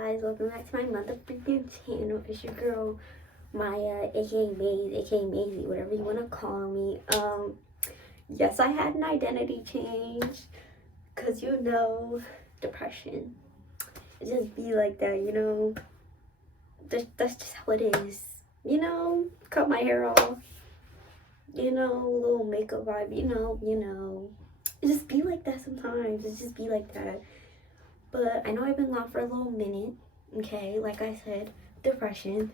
guys, welcome back to my motherfucking channel. It's your girl Maya, aka Maze, aka Maisie, whatever you want to call me. Yes, I had an identity change, cause depression. It just be like that, that's just how it is. Cut my hair off, little makeup vibe, it just be like that sometimes. It just be like that. But I know I've been gone for a little minute, okay? Like I said, depression.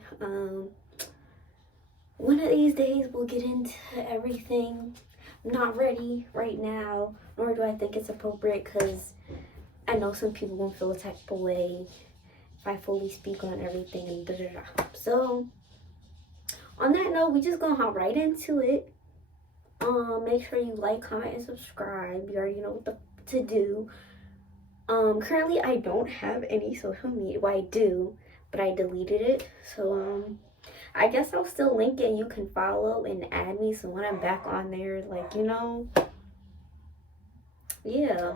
One of these days we'll get into everything. I'm not ready right now, nor do I think it's appropriate, because I know some people won't feel a type of way if I fully speak on everything and da-da-da. So, on that note, we just gonna hop right into it. Make sure you like, comment, and subscribe. You already know what to do. Currently I don't have any social media. Well, I do, but I deleted it. So, I guess I'll still link it. You can follow and add me. So when I'm back on there, yeah.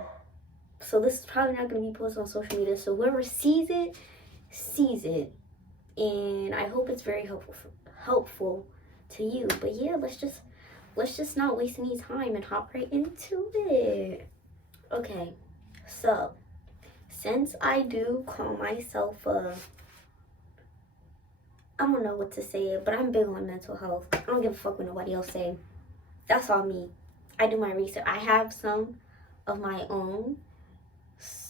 So this is probably not going to be posted on social media. So whoever sees it, sees it. And I hope it's very helpful to you. But yeah, let's just not waste any time and hop right into it. Okay. So, since I do call myself I don't know what to say, but I'm big on mental health. I don't give a fuck what nobody else say. That's all me. I do my research. I have some of my own.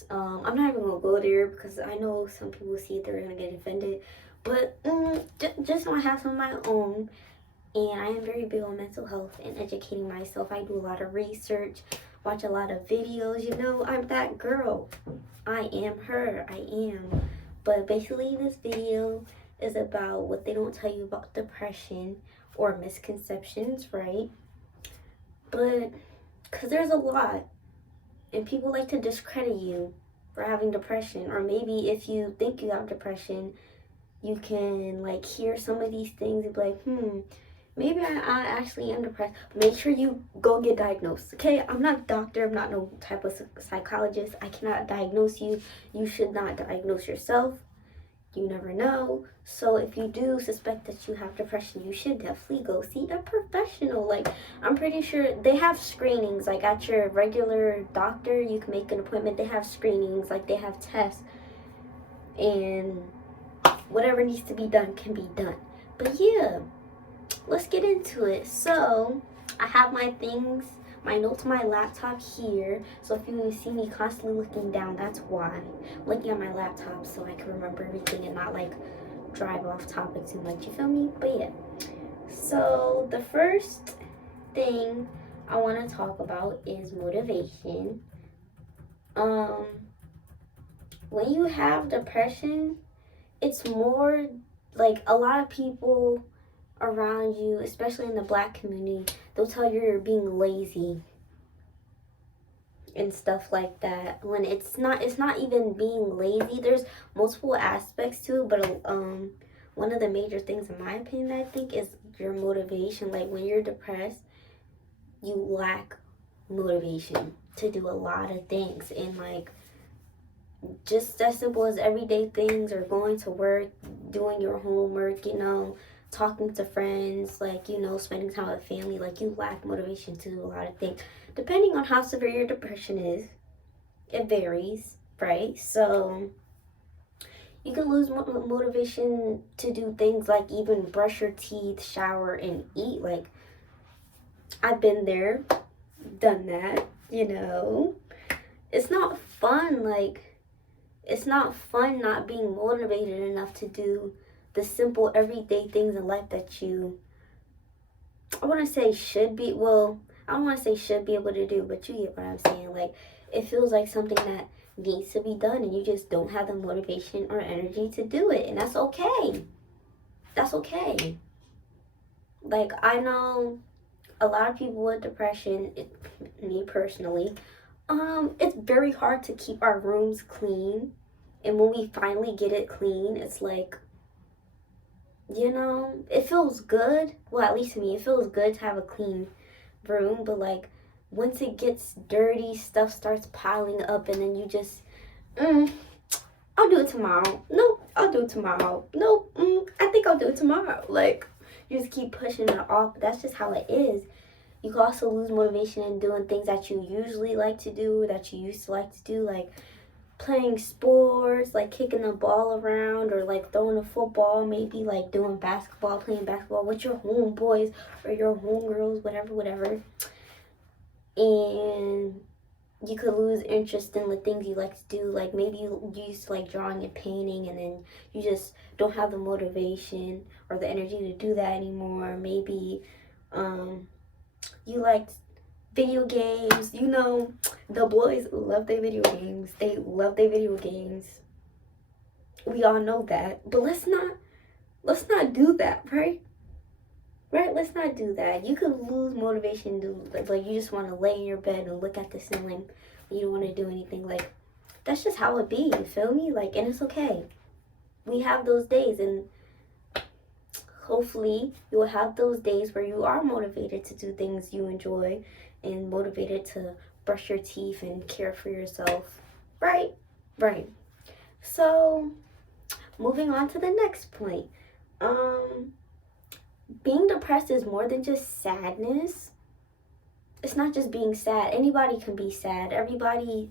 I'm not even gonna go there because I know some people see it, they're gonna get offended. But just know I have some of my own, and I am very big on mental health and educating myself. I do a lot of research. Watch a lot of videos, I'm that girl. I am her, I am. But basically this video is about what they don't tell you about depression or misconceptions, right? But, because there's a lot, and people like to discredit you for having depression, or maybe if you think you have depression, you can hear some of these things and be like, maybe I actually am depressed. Make sure you go get diagnosed, okay? I'm not a doctor. I'm not no type of psychologist. I cannot diagnose you. You should not diagnose yourself. You never know. So if you do suspect that you have depression, you should definitely go see a professional. I'm pretty sure they have screenings. At your regular doctor, you can make an appointment. They have screenings. They have tests. And whatever needs to be done can be done. But yeah. Let's get into it. So, I have my things, my notes on my laptop here. So if you see me constantly looking down, that's why. I'm looking at my laptop so I can remember everything and not drive off topic too much. You feel me? But yeah. So the first thing I want to talk about is motivation. When you have depression, it's more a lot of people around you, especially in the Black community, they'll tell you you're being lazy and stuff like that, when it's not even being lazy. There's multiple aspects to it, but one of the major things, in my opinion, I think, is your motivation. When you're depressed, you lack motivation to do a lot of things, and just as simple as everyday things, or going to work, doing your homework, talking to friends, spending time with family. You lack motivation to do a lot of things. Depending on how severe your depression is, it varies, right? So you can lose motivation to do things even brush your teeth, shower, and eat. I've been there, done that, It's not fun, it's not fun not being motivated enough to do the simple everyday things in life that I don't want to say should be able to do, but you get what I'm saying. It feels like something that needs to be done, and you just don't have the motivation or energy to do it, and that's okay. That's okay. I know a lot of people with depression, me personally, it's very hard to keep our rooms clean, and when we finally get it clean, it's it feels good. Well, at least to me, it feels good to have a clean room. But once it gets dirty, stuff starts piling up, and then you just, I'll do it tomorrow. Nope, I'll do it tomorrow. Nope, I think I'll do it tomorrow. Like, you just keep pushing it off. That's just how it is. You can also lose motivation in doing things that you usually like to do, that you used to like to do, like playing sports, like kicking the ball around, or like throwing a football, maybe like doing basketball, playing basketball with your homeboys or your homegirls, whatever. And you could lose interest in the things you like to do. Like maybe you used to like drawing and painting, and then you just don't have the motivation or the energy to do that anymore. Maybe you liked video games. You know, the boys love their video games. They love their video games. We all know that. But let's not do that, right? Right? Let's not do that. You could lose motivation to, like, you just want to lay in your bed and look at the ceiling. You don't want to do anything. Like, that's just how it be. You feel me? Like, and it's okay. We have those days, and hopefully you will have those days where you are motivated to do things you enjoy and motivated to brush your teeth and care for yourself. Right? Right. So, moving on to the next point. Being depressed is more than just sadness. It's not just being sad. Anybody can be sad. Everybody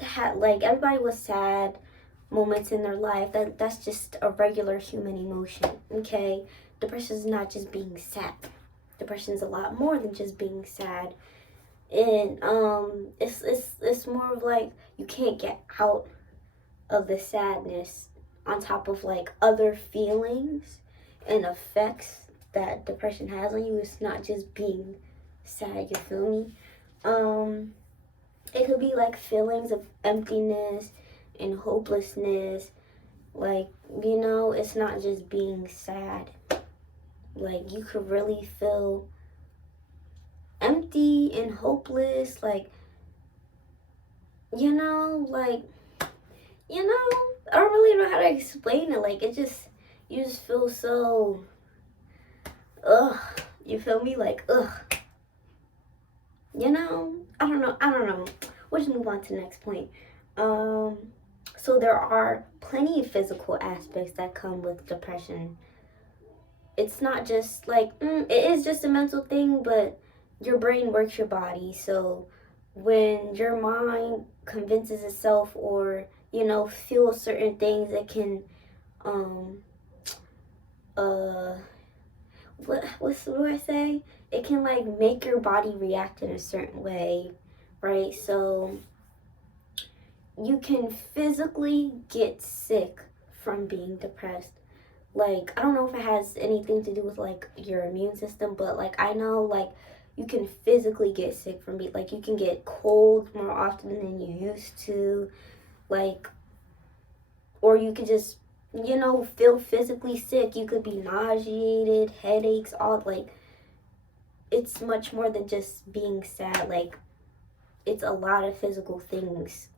was sad moments in their life. That's just a regular human emotion. Okay? Depression is not just being sad. Depression is a lot more than just being sad. And it's more of like you can't get out of the sadness on top of like other feelings and effects that depression has on you. It's not just being sad, you feel me? It could be like feelings of emptiness and hopelessness. Like, you know, it's not just being sad. Like, you could really feel empty and hopeless. Like, you know, I don't really know how to explain it. Like, you just feel so, you feel me? Like, you know, I don't know. We'll just move on to the next point. So there are plenty of physical aspects that come with depression. It's not just like, it is just a mental thing, but your brain works your body. So when your mind convinces itself or, you know, feels certain things, it can, what do I say? It can like make your body react in a certain way, right? So you can physically get sick from being depressed. Like, I don't know if it has anything to do with like your immune system, but like I know like you can physically get sick from being, like, you can get cold more often than you used to, like, or you could just, you know, feel physically sick. You could be nauseated, headaches, all, like, it's much more than just being sad. Like, it's a lot of physical things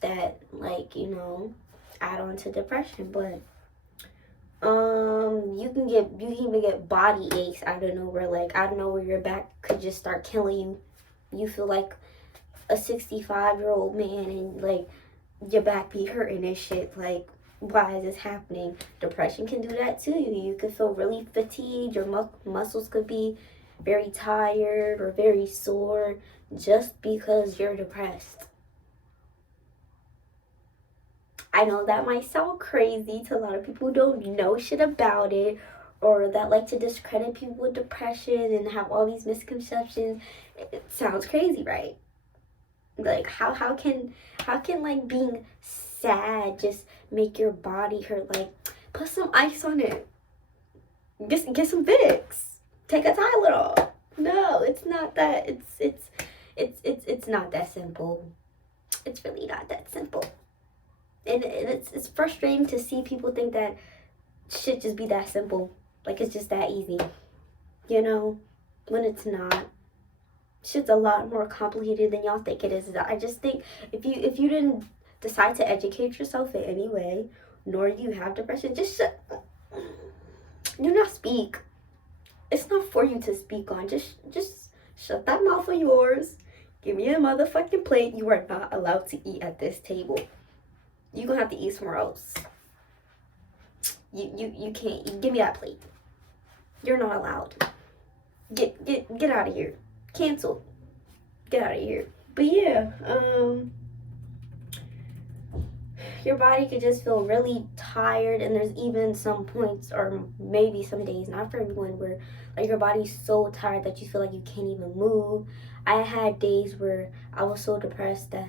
that, like, you know, add on to depression. But you can even get body aches out of nowhere. Like, out of nowhere, your back could just start killing you. You feel like a 65-year-old man, and like your back be hurting and shit. Like, why is this happening? Depression can do that to you. You could feel really fatigued. Your muscles could be very tired or very sore just because you're depressed. I know that might sound crazy to a lot of people who don't know shit about it, or that like to discredit people with depression and have all these misconceptions. It sounds crazy, right? Like, how can like being sad just make your body hurt? Like, put some ice on it. Get some Vicks. Take a Tylenol. No, it's not that. It's not that simple. It's really not that simple. And it's frustrating to see people think that shit just be that simple. Like, it's just that easy. You know? When it's not. Shit's a lot more complicated than y'all think it is. I just think if you didn't decide to educate yourself in any way, nor you have depression, just do not speak. It's not for you to speak on. Just shut that mouth of yours. Give me a motherfucking plate. You are not allowed to eat at this table. you're gonna have to eat somewhere else. You can't give me that plate. You're not allowed. Get out of here. Cancel. Get out of here. But yeah, your body could just feel really tired, and there's even some points or maybe some days, not for everyone, where like your body's so tired that you feel like you can't even move. I had days where I was so depressed that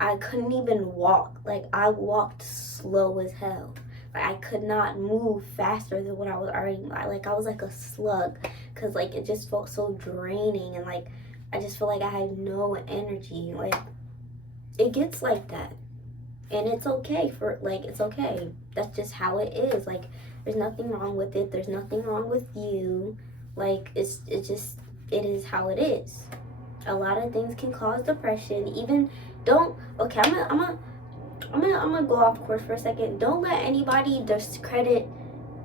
I couldn't even walk. Like, I walked slow as hell. Like, I could not move faster than what I was already. Like, I was like a slug, because like it just felt so draining, and like I just feel like I had no energy. Like, it gets like that. And it's okay it's okay. That's just how it is. Like, there's nothing wrong with it. There's nothing wrong with you. Like, it is how it is. A lot of things can cause depression. Even okay, I'm gonna go off course for a second. Don't let anybody discredit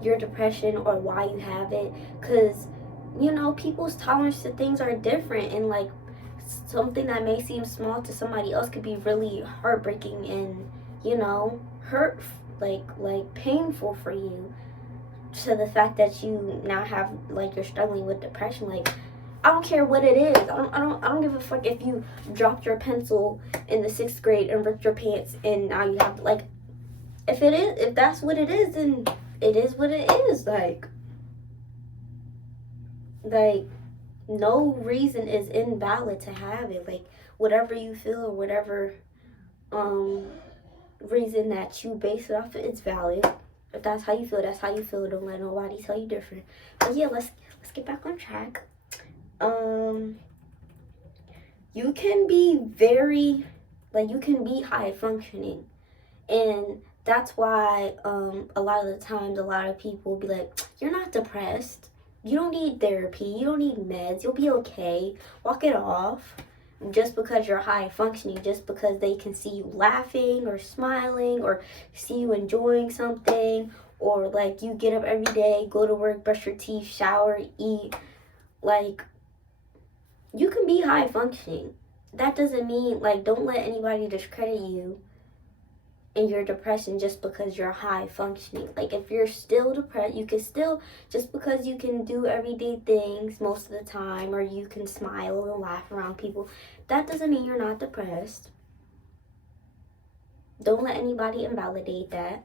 your depression or why you have it, because people's tolerance to things are different, and like something that may seem small to somebody else could be really heartbreaking and hurt, like painful for you, to the fact that you now have, like, you're struggling with depression. Like, I don't care what it is. I don't give a fuck if you dropped your pencil in the 6th grade and ripped your pants and now you have, like, if that's what it is, then it is what it is. Like no reason is invalid to have it. Like, whatever you feel or whatever reason that you base it off of, it's valid. If that's how you feel, that's how you feel. Don't let nobody tell you different. But yeah, let's get back on track. You can be you can be high functioning, and that's why a lot of the times a lot of people will be like, you're not depressed, you don't need therapy, you don't need meds, you'll be okay, walk it off. Just because you're high functioning, just because they can see you laughing or smiling or see you enjoying something, or like you get up every day, go to work, brush your teeth, shower, eat, like, you can be high functioning. That doesn't mean, like, don't let anybody discredit you in your depression just because you're high functioning. Like, if you're still depressed, you can still, just because you can do everyday things most of the time, or you can smile and laugh around people, that doesn't mean you're not depressed. Don't let anybody invalidate that.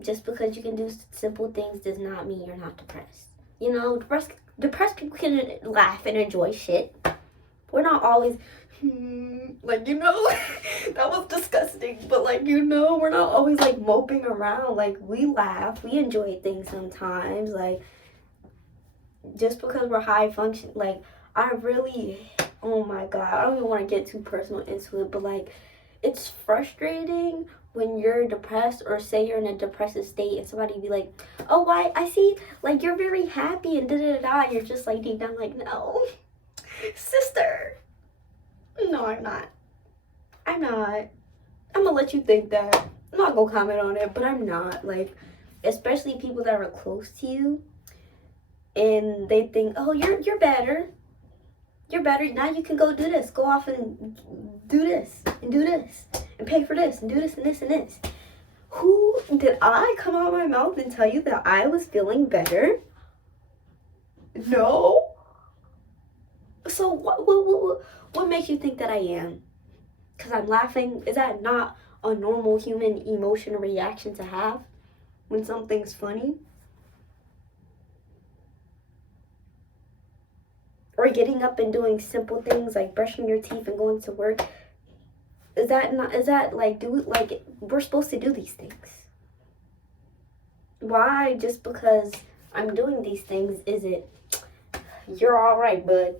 Just because you can do simple things does not mean you're not depressed. Depressed people can laugh and enjoy shit. We're not always that was disgusting, but we're not always like moping around. Like, we laugh, we enjoy things sometimes. Like, just because we're high function, like, oh my god, I don't even want to get too personal into it, but like, it's frustrating when you're depressed, or say you're in a depressive state, and somebody be like, oh, why, I see, like, you're very happy and da-da-da-da, and you're just like deep down like, no, sister, no, I'm not. I'm gonna let you think that. I'm not gonna comment on it, but I'm not. Like, especially people that are close to you, and they think, oh, you're better. You're better. Now you can go do this. Go off and do this and do this and pay for this and do this and this and this. Who did I come out of my mouth and tell you that I was feeling better? No. So what makes you think that I am? Because I'm laughing? Is that not a normal human emotion or reaction to have when something's funny? Or getting up and doing simple things like brushing your teeth and going to work. We're supposed to do these things. Why, just because I'm doing these things, is it, you're all right, bud?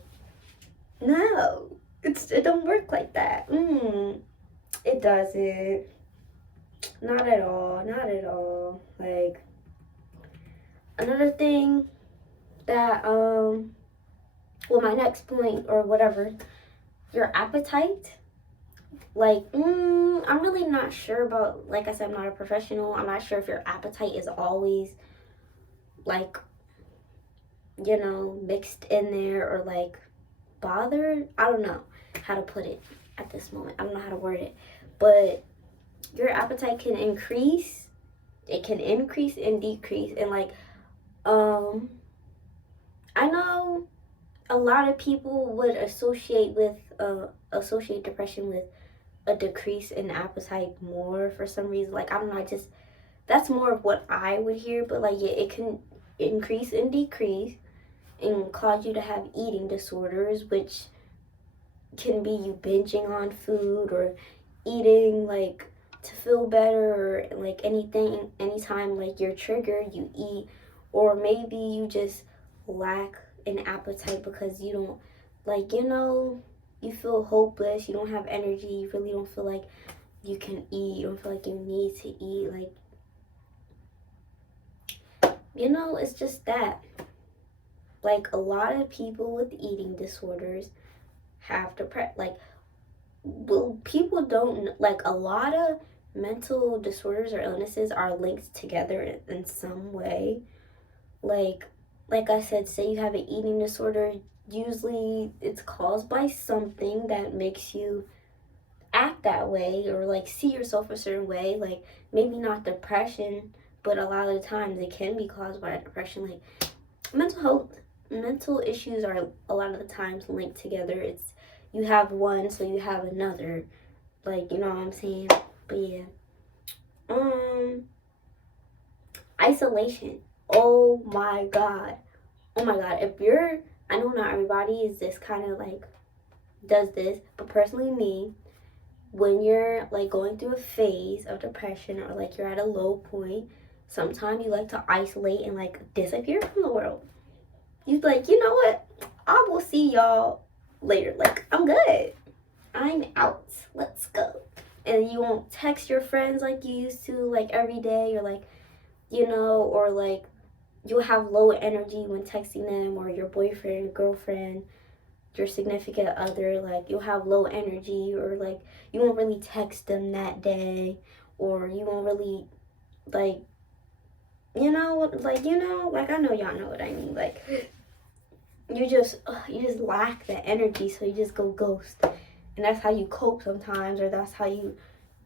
No, it don't work like that. It doesn't. Not at all. Like, another thing that, my next point or whatever, your appetite. Like, I'm really not sure about, like I said, I'm not a professional. I'm not sure if your appetite is always, like, mixed in there, or like bothered. I don't know how to put it at this moment. I don't know how to word it. But your appetite can increase. It can increase and decrease. And like, I know a lot of people would associate depression with a decrease in appetite more for some reason. Like, I don't know, I just, that's more of what I would hear. But like, yeah, it can increase and decrease and cause you to have eating disorders, which can be you binging on food or eating like to feel better, or like anytime like you're triggered you eat. Or maybe you just lack an appetite because you don't, like, you feel hopeless, you don't have energy, you really don't feel like you can eat, you don't feel like you need to eat. Like, it's just that, like, a lot of people with eating disorders have depression. Like, well, people don't, like, a lot of mental disorders or illnesses are linked together in some way. Like I said, say you have an eating disorder, usually it's caused by something that makes you act that way or like see yourself a certain way. Like, maybe not depression, but a lot of the times it can be caused by depression. Like, mental issues are a lot of the times linked together. It's, you have one, so you have another. Like, you know what I'm saying? But yeah. Isolation. Oh my god. Oh my god. If you're, I know not everybody is this kind of like does this, but personally me, when you're like going through a phase of depression or like you're at a low point, sometimes you like to isolate and like disappear from the world. You like, you know what? I will see y'all later. Like, I'm good. I'm out. Let's go. And you won't text your friends like you used to, like every day, or like, or like you'll have low energy when texting them, or your boyfriend, girlfriend, your significant other. Like, you'll have low energy, or like you won't really text them that day, or you won't really like, like, I know y'all know what I mean. Like, you just lack the energy, so you just go ghost. And that's how you cope sometimes, or that's how you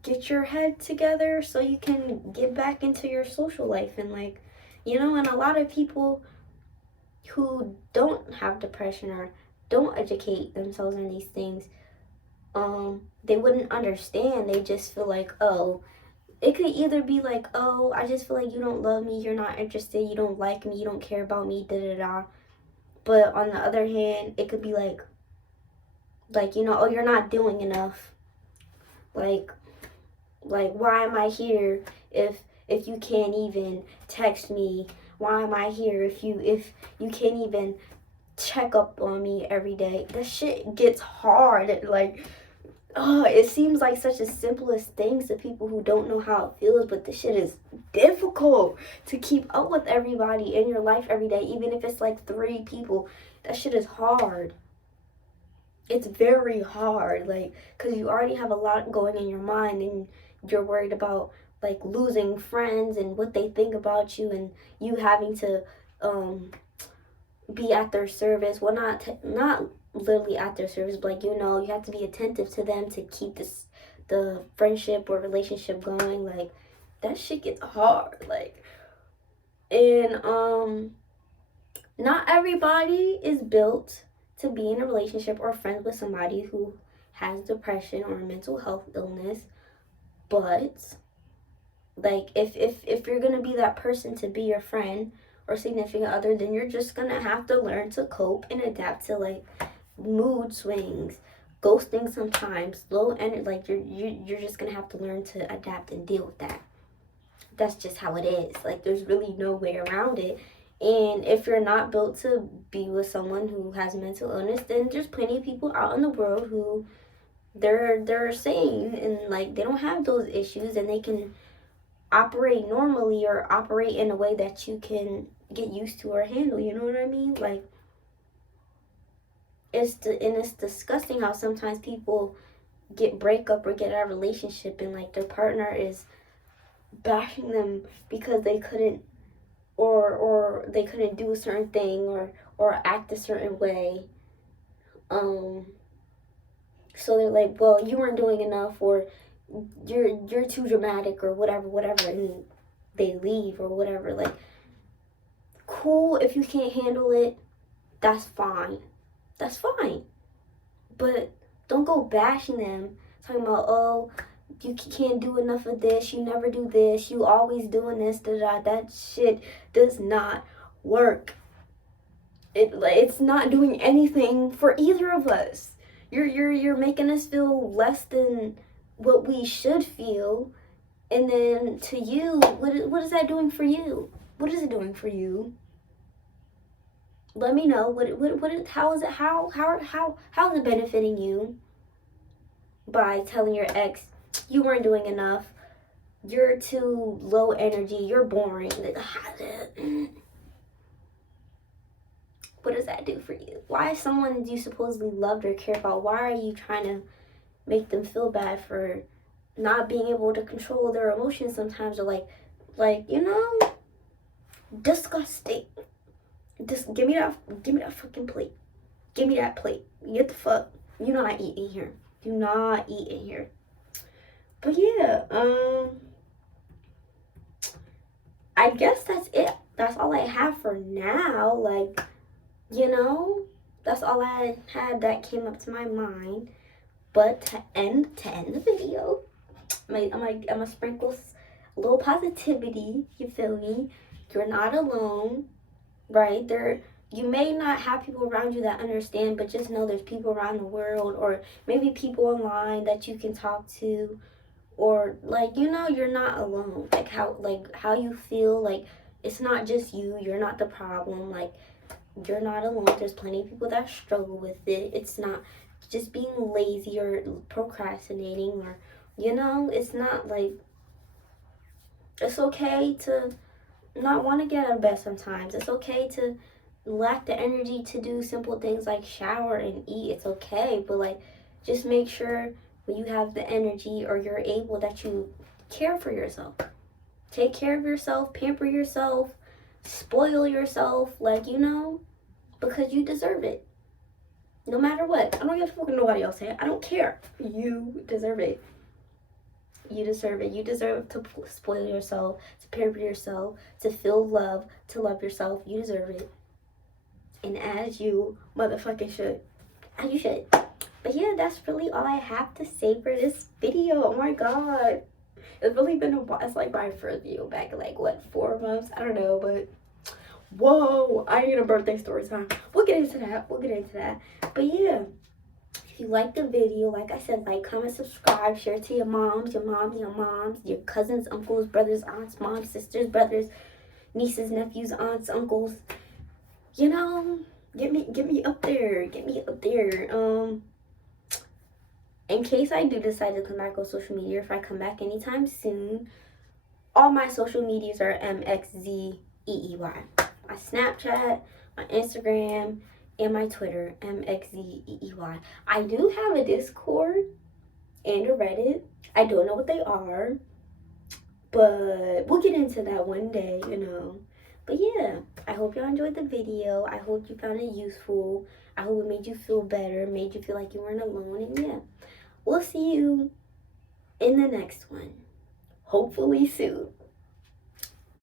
get your head together so you can get back into your social life. And like, and a lot of people who don't have depression or don't educate themselves in these things, they wouldn't understand. They just feel like, oh, it could either be like, oh, I just feel like you don't love me, you're not interested, you don't like me, you don't care about me, da da da. But on the other hand, it could be like, oh, you're not doing enough. Like, why am I here if you can't even text me? Why am I here if you can't even check up on me every day? That shit gets hard. Like, it seems like such as simplest things to people who don't know how it feels, but this shit is difficult to keep up with everybody in your life every day, even if it's like 3 people. That shit is hard. It's very hard, like, because you already have a lot going in your mind, and you're worried about like losing friends and what they think about you, and you having to be at their service. Well, not literally at their service, but like, you have to be attentive to them to keep the friendship or relationship going. Like, that shit gets hard. Like, and not everybody is built to be in a relationship or friends with somebody who has depression or a mental health illness. But like, if you're gonna be that person to be your friend or significant other, then you're just gonna have to learn to cope and adapt to like mood swings, ghosting sometimes, low energy. Like, you're just gonna have to learn to adapt and deal with that. That's just how it is. Like, there's really no way around it. And if you're not built to be with someone who has mental illness, then there's plenty of people out in the world who they're sane, and like, they don't have those issues, and they can operate normally or operate in a way that you can get used to or handle. You know what I mean? Like, it's disgusting how sometimes people break up or get out of a relationship, and like their partner is bashing them because they couldn't or they couldn't do a certain thing or act a certain way. So they're like, well, you weren't doing enough, or you're too dramatic or whatever, and they leave or whatever. Like, cool, if you can't handle it, that's fine. That's fine. But don't go bashing them, talking about, oh, you can't do enough of this, you never do this, you always doing this, that shit does not work. It's not doing anything for either of us. You're making us feel less than what we should feel, and then to you, what is that doing for you? What is it doing for you? Let me know. How is it benefiting you by telling your ex you weren't doing enough, you're too low energy, you're boring? What does that do for you? Why is someone you supposedly loved or care about, why are you trying to make them feel bad for not being able to control their emotions sometimes? Or like disgusting. Just give me that fucking plate. Give me that plate. Get the fuck. You not eat in here. Do not eat in here. But yeah, I guess that's it. That's all I have for now. Like, that's all I had that came up to my mind. But to end the video, I'm gonna sprinkle a little positivity. You feel me? You're not alone, right? You may not have people around you that understand, but just know there's people around the world, or maybe people online that you can talk to, or you're not alone. Like how you feel, like it's not just you. You're not the problem. Like, you're not alone. There's plenty of people that struggle with it. It's not just being lazy or procrastinating, or it's not like, it's okay to not want to get out of bed sometimes. It's okay to lack the energy to do simple things like shower and eat. It's okay, but just make sure when you have the energy or you're able, that you care for yourself. Take care of yourself, pamper yourself, spoil yourself, because you deserve it. No matter what. I don't give a fuck what nobody else say. I don't care. You deserve it. You deserve it. You deserve to spoil yourself, to pamper yourself, to feel love, to love yourself. You deserve it. And as you motherfucking should. As you should. But yeah, that's really all I have to say for this video. Oh my god. It's really been a while. It's like my first video back in 4 months? I don't know, but whoa, I need a birthday story time. We'll get into that. But yeah, if you like the video, like I said, like, comment, subscribe, share it to your moms, your cousins, uncles, brothers, aunts, moms, sisters, brothers, nieces, nephews, aunts, uncles. Get me up there. In case I do decide to come back on social media, if I come back anytime soon, all my social medias are MXZEEY. My Snapchat, my Instagram, and my Twitter, MXZEEY. I do have a Discord and a Reddit. I don't know what they are, but we'll get into that one day, But yeah, I hope y'all enjoyed the video. I hope you found it useful. I hope it made you feel better, made you feel like you weren't alone. And yeah, we'll see you in the next one. Hopefully soon.